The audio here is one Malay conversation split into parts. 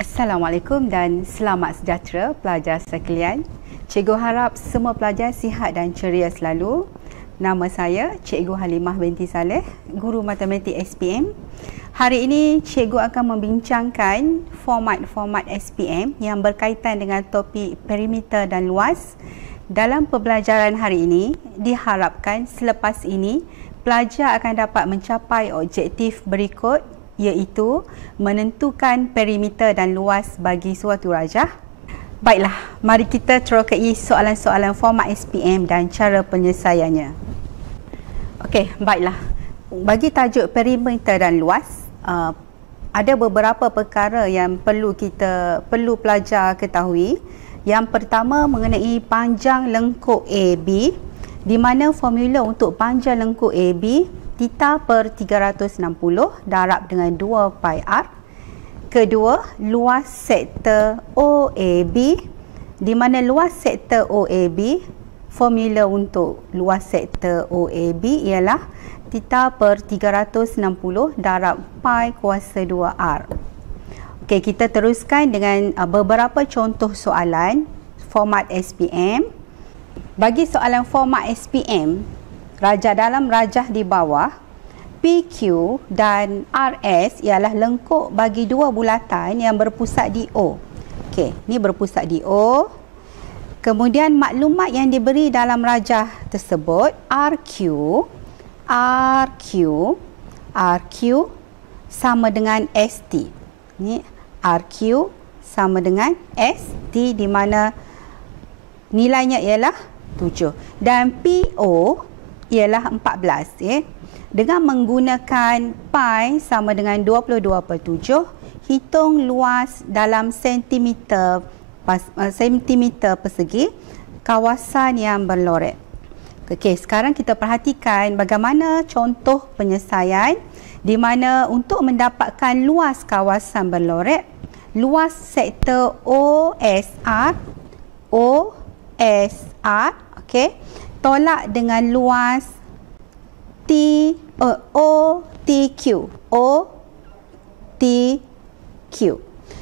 Assalamualaikum dan selamat sejahtera pelajar sekalian. Cikgu harap semua pelajar sihat dan ceria selalu. Nama saya Cikgu Halimah binti Saleh, Guru Matematik SPM. Hari ini cikgu akan membincangkan format-format SPM yang berkaitan dengan topik perimeter dan luas. Dalam pembelajaran hari ini, diharapkan selepas ini pelajar akan dapat mencapai objektif berikut, iaitu menentukan perimeter dan luas bagi suatu rajah. Baiklah, mari kita terokai soalan-soalan format SPM dan cara penyelesaiannya. Okey, baiklah. Bagi tajuk perimeter dan luas, ada beberapa perkara yang perlu pelajar ketahui. Yang pertama mengenai panjang lengkuk AB, di mana formula untuk panjang lengkuk AB θ per 360 darab dengan 2 pi r. Kedua, luas sektor OAB, di mana luas sektor OAB, formula untuk luas sektor OAB ialah θ per 360 darab pi kuasa 2r. Okey, kita teruskan dengan beberapa contoh soalan format SPM. Bagi soalan format SPM, dalam rajah di bawah, PQ dan RS ialah lengkuk bagi dua bulatan yang berpusat di O. Okey, ni berpusat di O. Kemudian maklumat yang diberi dalam rajah tersebut, RQ sama dengan ST. Ni RQ sama dengan ST, di mana nilainya ialah 7. Dan PO ialah 14. Dengan menggunakan pi sama dengan 22/7, hitung luas dalam sentimeter persegi kawasan yang berloret. Okey, sekarang kita perhatikan bagaimana contoh penyelesaian di mana untuk mendapatkan luas kawasan berloret, luas sektor OSR, okey, tolak dengan luas OTQ.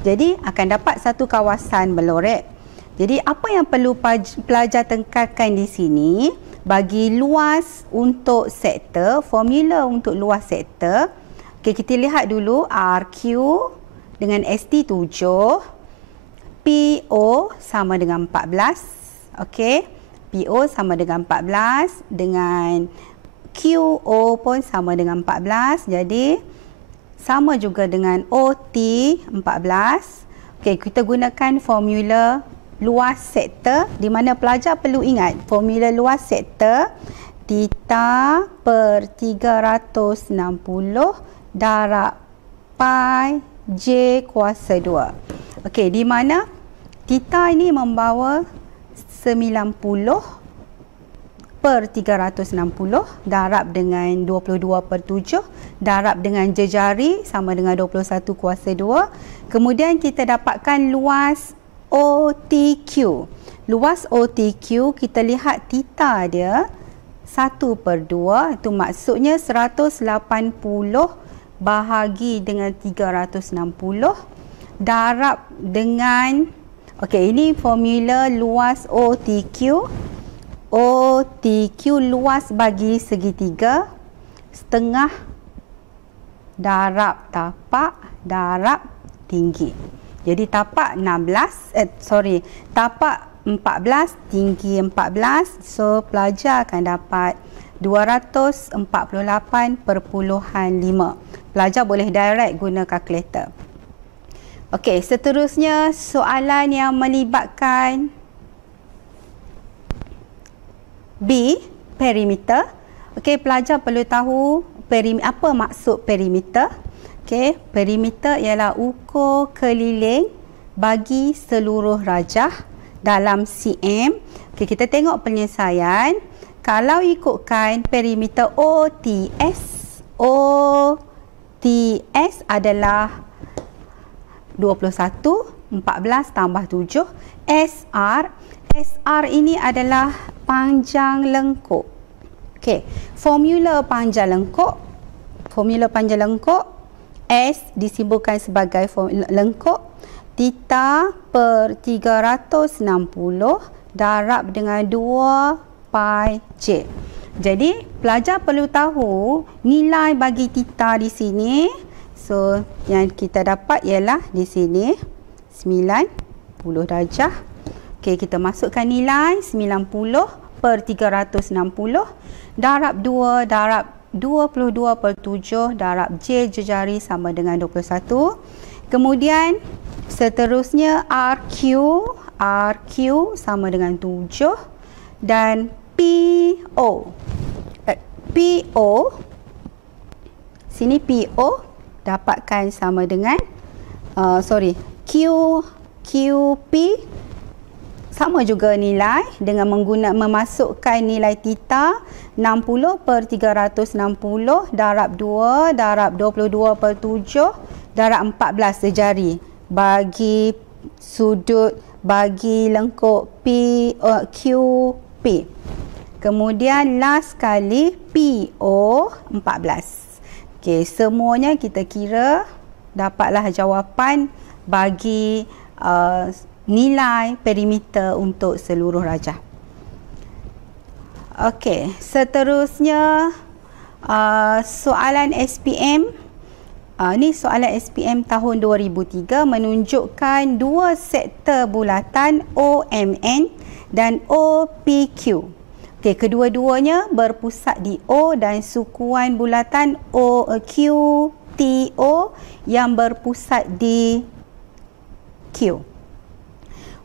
Jadi akan dapat satu kawasan berloret. Jadi apa yang perlu pelajar tekankan di sini, bagi luas untuk sektor, formula untuk luas sektor. Okey, kita lihat dulu RQ dengan ST 7, PO sama dengan 14. Okey, PO sama dengan 14, dengan QO pun sama dengan 14. Jadi sama juga dengan OT 14. Okey, kita gunakan formula luas sektor, di mana pelajar perlu ingat formula luas sektor θ per 360 darab pi J kuasa 2. Okey, di mana θ ini membawa 90 per 360 darab dengan 22/7 darab dengan jejari sama dengan 21 kuasa 2. Kemudian kita dapatkan luas OTQ. Luas OTQ, kita lihat θ dia 1/2, itu maksudnya 180 bahagi dengan 360 darab dengan, okey, ini formula luas OTQ. Luas bagi segitiga, setengah darab tapak darab tinggi. Jadi tapak 14, tinggi 14. So pelajar akan dapat 248.5. Pelajar boleh direct guna kalkulator. Okey, seterusnya soalan yang melibatkan B, perimeter. Okey, pelajar perlu tahu apa maksud perimeter. Okey, perimeter ialah ukur keliling bagi seluruh rajah dalam cm. Okey, kita tengok penyelesaian. Kalau ikutkan perimeter OTS adalah 21, 14 tambah 7. SR ini adalah panjang lengkuk. Okey, formula panjang lengkuk S disimbolkan sebagai lengkuk. Theta per 360 darab dengan 2 pi J. Jadi pelajar perlu tahu nilai bagi theta di sini. So yang kita dapat ialah di sini 90 darjah. Okey, kita masukkan nilai 90 per 360 darab 2 darab 22 per 7 darab J jejari sama dengan 21. Kemudian seterusnya RQ sama dengan 7 dan PO. Sini PO dapatkan sama dengan QP sama juga nilai dengan memasukkan nilai theta 60 per 360 darab 2 darab 22 per 7 darab 14 sejari bagi sudut bagi lengkuk QP. Kemudian last kali PO 14. Okey, semuanya kita kira dapatlah jawapan bagi nilai perimeter untuk seluruh rajah. Okey, seterusnya soalan SPM. Ni soalan SPM tahun 2003 menunjukkan dua sektor bulatan OMN dan OPQ. Okey, kedua-duanya berpusat di O dan sukuan bulatan QTO yang berpusat di Q.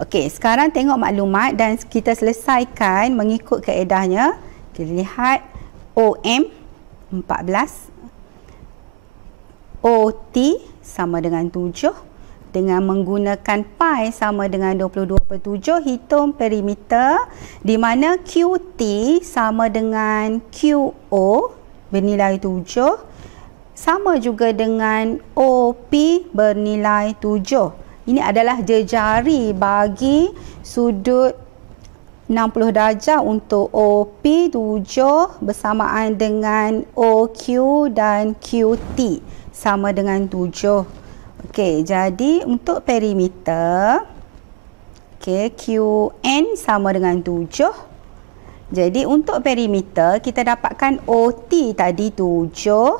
Okey, sekarang tengok maklumat dan kita selesaikan mengikut kaedahnya. Kita lihat OM 14, OT sama dengan 7 dengan menggunakan pi sama dengan 22 per 7 hitung perimeter di mana QT sama dengan QO bernilai 7 sama juga dengan OP bernilai 7. Ini adalah jejari bagi sudut 60 darjah untuk OP 7 bersamaan dengan OQ dan QT sama dengan 7. Okey, jadi untuk perimeter QN sama dengan 7. Jadi untuk perimeter kita dapatkan OT tadi 7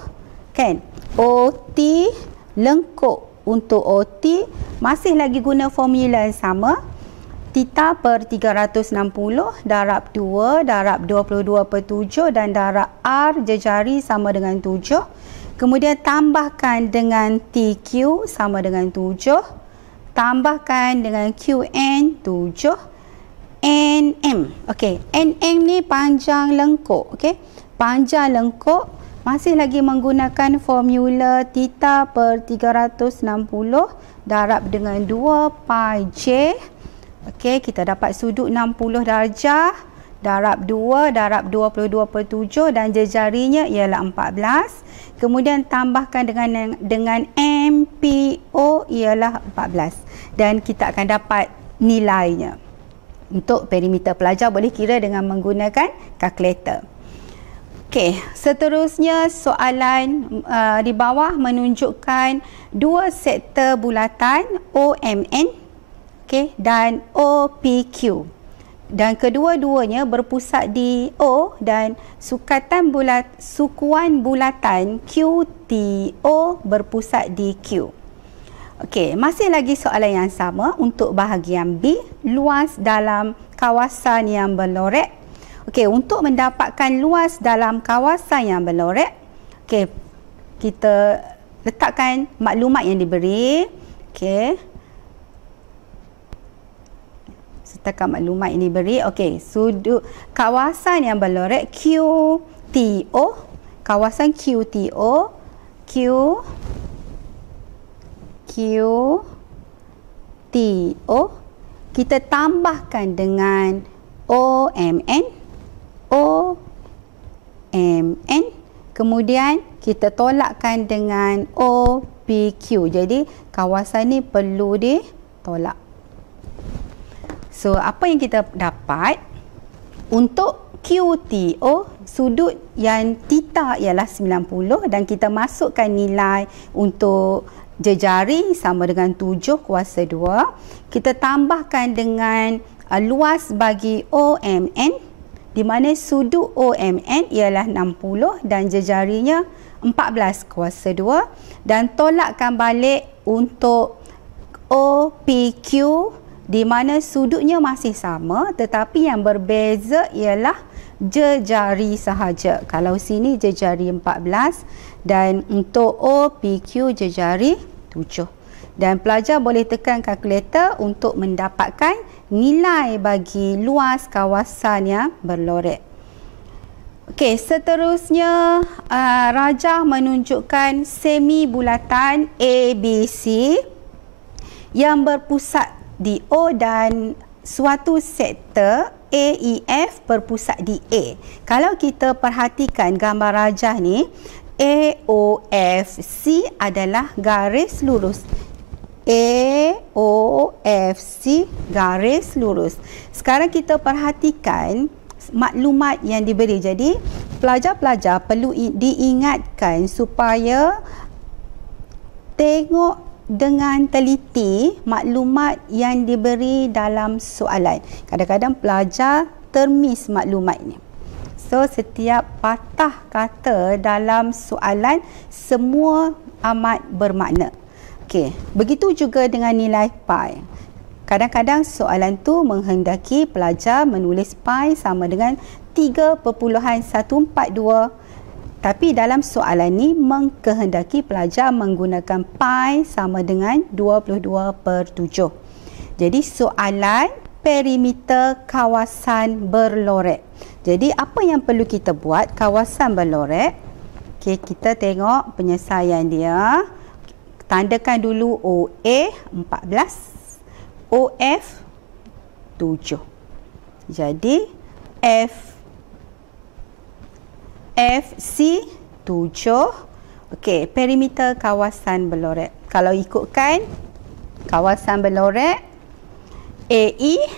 kan. OT lengkuk untuk OT masih lagi guna formula yang sama. Theta per 360 darab 2 darab 22 per 7 dan darab R jejari sama dengan 7. Kemudian tambahkan dengan TQ sama dengan 7. Tambahkan dengan QN 7. NM. Okey, NM ni panjang lengkuk. Okey, panjang lengkuk masih lagi menggunakan formula theta per 360 darab dengan 2 pi J. Okey, kita dapat sudut 60 darjah darab 2 darab 22 per 7 dan jejarinya ialah 14. Kemudian tambahkan dengan MPO ialah 14 dan kita akan dapat nilainya. Untuk perimeter pelajar boleh kira dengan menggunakan kalkulator. Okey, seterusnya soalan di bawah menunjukkan dua sektor bulatan OMN dan OPQ. Dan kedua-duanya berpusat di O dan sukuan bulatan QTO berpusat di Q. Okey, masih lagi soalan yang sama untuk bahagian B, luas dalam kawasan yang berlorek. Okey, untuk mendapatkan luas dalam kawasan yang berlorek, okey, kita letakkan maklumat yang diberi. Okey. Sertakan maklumat yang diberi. Okey, sudut kawasan yang berlorek QTO, kawasan QTO, QTO kita tambahkan dengan OMN, kemudian kita tolakkan dengan OPQ. Jadi kawasan ni perlu ditolak. So apa yang kita dapat untuk QTO, sudut yang theta ialah 90 dan kita masukkan nilai untuk jejari sama dengan 7 kuasa 2. Kita tambahkan dengan luas bagi OMN, di mana sudut OMN ialah 60 dan jejarinya 14 kuasa 2, dan tolakkan balik untuk OPQ, di mana sudutnya masih sama tetapi yang berbeza ialah jejari sahaja. Kalau sini jejari 14 dan untuk OPQ jejari 7. Dan pelajar boleh tekan kalkulator untuk mendapatkan nilai bagi luas kawasan yang berlorek. Okey, seterusnya rajah menunjukkan semi bulatan ABC yang berpusat di O dan suatu sektor AEF berpusat di A. Kalau kita perhatikan gambar rajah ni, AOFC adalah garis lurus. AOFC garis lurus. Sekarang kita perhatikan maklumat yang diberi. Jadi pelajar-pelajar perlu diingatkan supaya tengok dengan teliti maklumat yang diberi dalam soalan. Kadang-kadang pelajar termis maklumat ini. So setiap patah kata dalam soalan semua amat bermakna. Okey, begitu juga dengan nilai pi. Kadang-kadang soalan tu menghendaki pelajar menulis pi sama dengan 3.142, tapi dalam soalan ni mengkehendaki pelajar menggunakan pi sama dengan 22/7. Jadi soalan perimeter kawasan berlorek. Jadi apa yang perlu kita buat kawasan berlorek? Okey, kita tengok penyelesaian dia. Tandakan dulu OA 14, OF 7. Jadi FC 7. Okey, perimeter kawasan berlorek. Kalau ikutkan kawasan berlorek AE,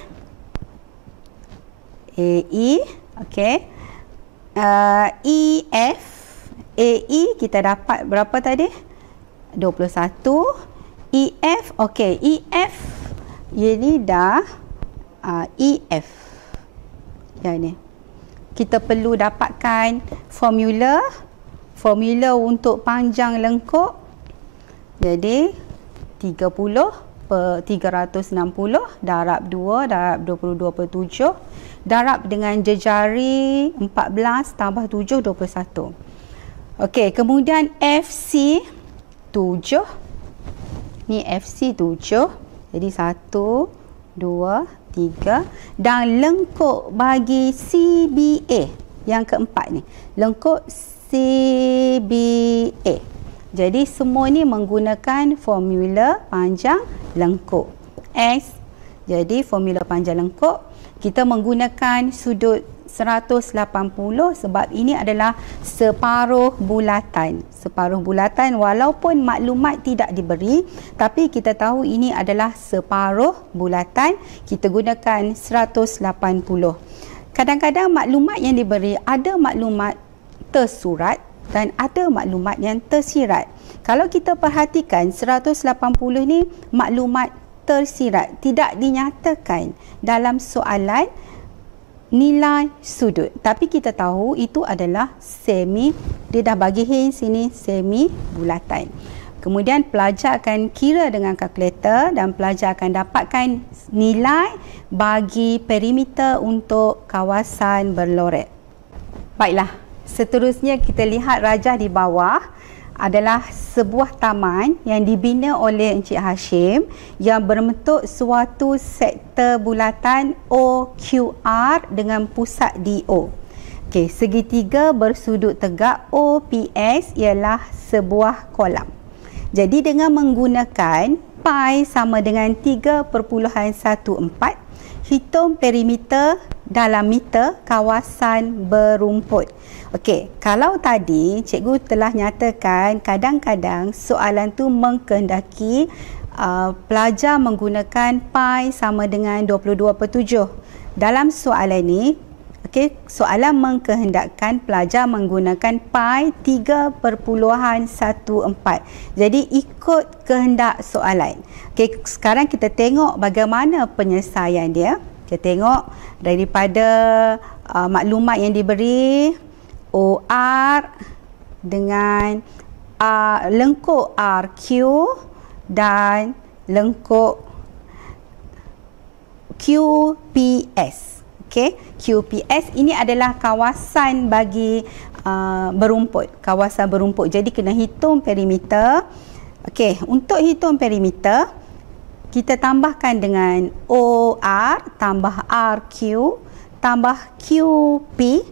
okey. EF, AE kita dapat berapa tadi? 21. EF, okey, EF ini dah EF. Yang ni. Kita perlu dapatkan formula untuk panjang lengkuk. Jadi 30/360 darab 2 darab 22/7 darab dengan jejari 14 tambah 7 21. Okey, kemudian FC 7. Ni FC 7. Jadi 1 2 3 dan lengkuk bagi CBA yang keempat ni. Lengkuk CBA. Jadi semua ni menggunakan formula panjang lengkuk. X. Jadi formula panjang lengkuk kita menggunakan sudut 180 sebab ini adalah separuh bulatan. Separuh bulatan walaupun maklumat tidak diberi, tapi kita tahu ini adalah separuh bulatan. Kita gunakan 180. Kadang-kadang maklumat yang diberi ada maklumat tersurat dan ada maklumat yang tersirat. Kalau kita perhatikan 180 ni maklumat tersirat, tidak dinyatakan dalam soalan nilai sudut, tapi kita tahu itu adalah semi. Dia dah bagi hint sini semi bulatan. Kemudian pelajar akan kira dengan kalkulator dan pelajar akan dapatkan nilai bagi perimeter untuk kawasan berlorek. Baiklah, seterusnya kita lihat rajah di bawah adalah sebuah taman yang dibina oleh Encik Hashim yang berbentuk suatu sektor bulatan OQR dengan pusat di O. Okey, segitiga bersudut tegak OPS ialah sebuah kolam. Jadi dengan menggunakan pi sama dengan 3.14, hitung perimeter dalam meter kawasan berumput. Okey, kalau tadi cikgu telah nyatakan kadang-kadang soalan tu mengkehendaki pelajar menggunakan pi sama dengan 22/7. Dalam soalan ni, Okey, soalan mengkehendakkan pelajar menggunakan pi 3.14. Jadi ikut kehendak soalan. Okey, sekarang kita tengok bagaimana penyelesaian dia. Kita tengok daripada maklumat yang diberi, OR dengan lengkuk RQ dan lengkuk QPS. Okey, QPS ini adalah kawasan bagi berumput, kawasan berumput. Jadi kena hitung perimeter. Okey, untuk hitung perimeter kita tambahkan dengan OR tambah RQ tambah QP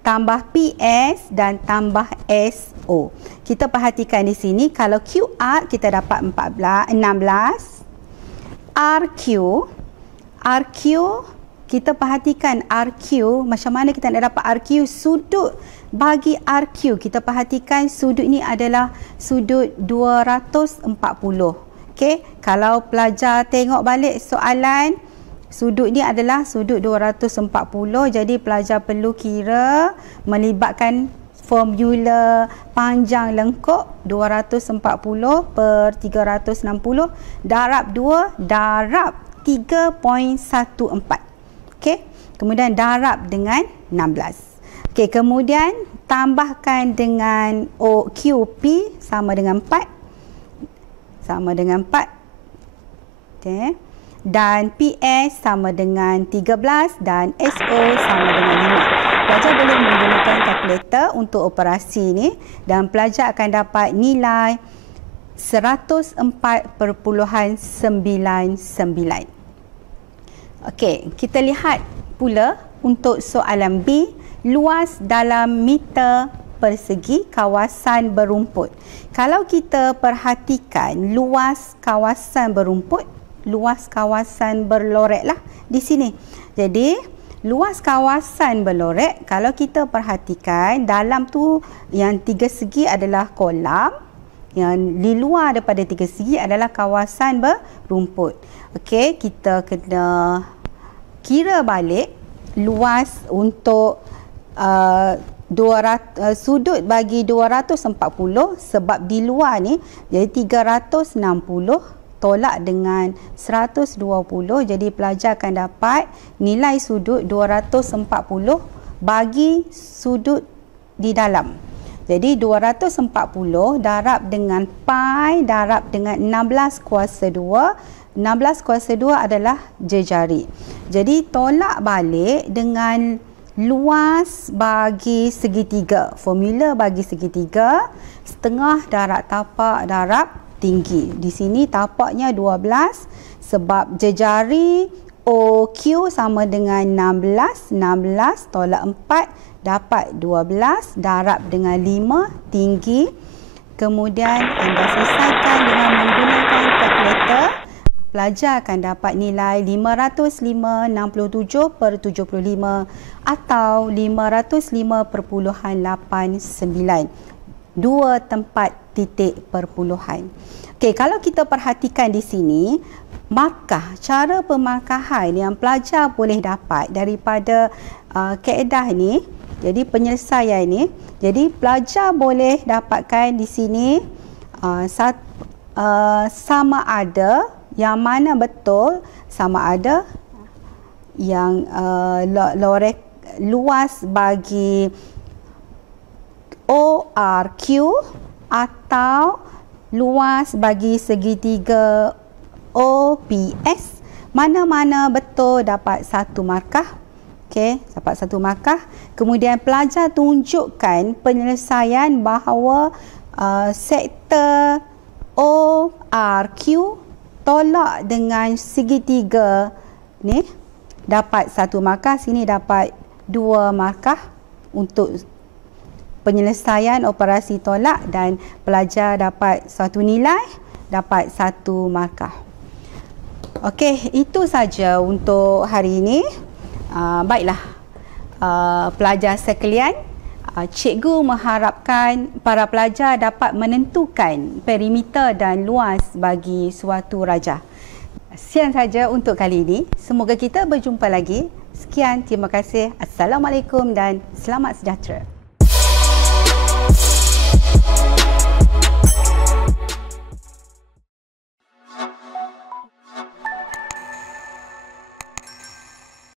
tambah PS dan tambah SO. Kita perhatikan di sini, kalau QR kita dapat 16, RQ kita perhatikan RQ, macam mana kita nak dapat RQ? Sudut bagi RQ, kita perhatikan sudut ni adalah sudut 240. Okey, kalau pelajar tengok balik soalan, sudut ni adalah sudut 240. Jadi pelajar perlu kira melibatkan formula panjang lengkuk 240 per 360 darab 2 darab 3.14. Okey, kemudian darab dengan 16. Okey, kemudian tambahkan dengan QP sama dengan 4. Sama dengan 4. Okey. Dan PS sama dengan 13 dan SO sama dengan 5. Pelajar boleh menggunakan kalkulator untuk operasi ni dan pelajar akan dapat nilai 104.99. Okey, kita lihat pula untuk soalan B, luas dalam meter persegi kawasan berumput. Kalau kita perhatikan luas kawasan berumput, luas kawasan berlorek lah di sini. Jadi luas kawasan berlorek, kalau kita perhatikan dalam tu yang 3 segi adalah kolam, yang di luar daripada 3 segi adalah kawasan berumput. Okey, kita kena kira balik luas untuk sudut bagi 240 sebab di luar ni jadi 360 tolak dengan 120, jadi pelajar akan dapat nilai sudut 240 bagi sudut di dalam. Jadi 240 darab dengan pi darab dengan 16 kuasa 2. 16 kuasa 2 adalah jejari. Jadi tolak balik dengan luas bagi segitiga. Formula bagi segitiga, setengah darab tapak darab tinggi. Di sini tapaknya 12 sebab jejari OQ sama dengan 16. 16 tolak 4 dapat 12 darab dengan 5 tinggi. Kemudian anda selesaikan dengan menggunakan kalkulator. Pelajar akan dapat nilai 505.67 per 75 atau 505.89. 2 tempat titik perpuluhan. Okey, kalau kita perhatikan di sini, markah, cara pemarkahan yang pelajar boleh dapat daripada kaedah ni, jadi penyelesaian ni, jadi pelajar boleh dapatkan di sini sama ada yang mana betul, sama ada yang luas bagi ORQ atau luas bagi segitiga OPS. Mana-mana betul dapat 1 markah. Okey, dapat 1 markah. Kemudian pelajar tunjukkan penyelesaian bahawa sektor ORQ tolak dengan segitiga ni dapat 1 markah, sini dapat 2 markah untuk penyelesaian operasi tolak dan pelajar dapat suatu nilai, dapat 1 markah. Okey, itu saja untuk hari ini. Baiklah, pelajar sekalian, cikgu mengharapkan para pelajar dapat menentukan perimeter dan luas bagi suatu rajah. Sekian saja untuk kali ini. Semoga kita berjumpa lagi. Sekian, terima kasih. Assalamualaikum dan selamat sejahtera.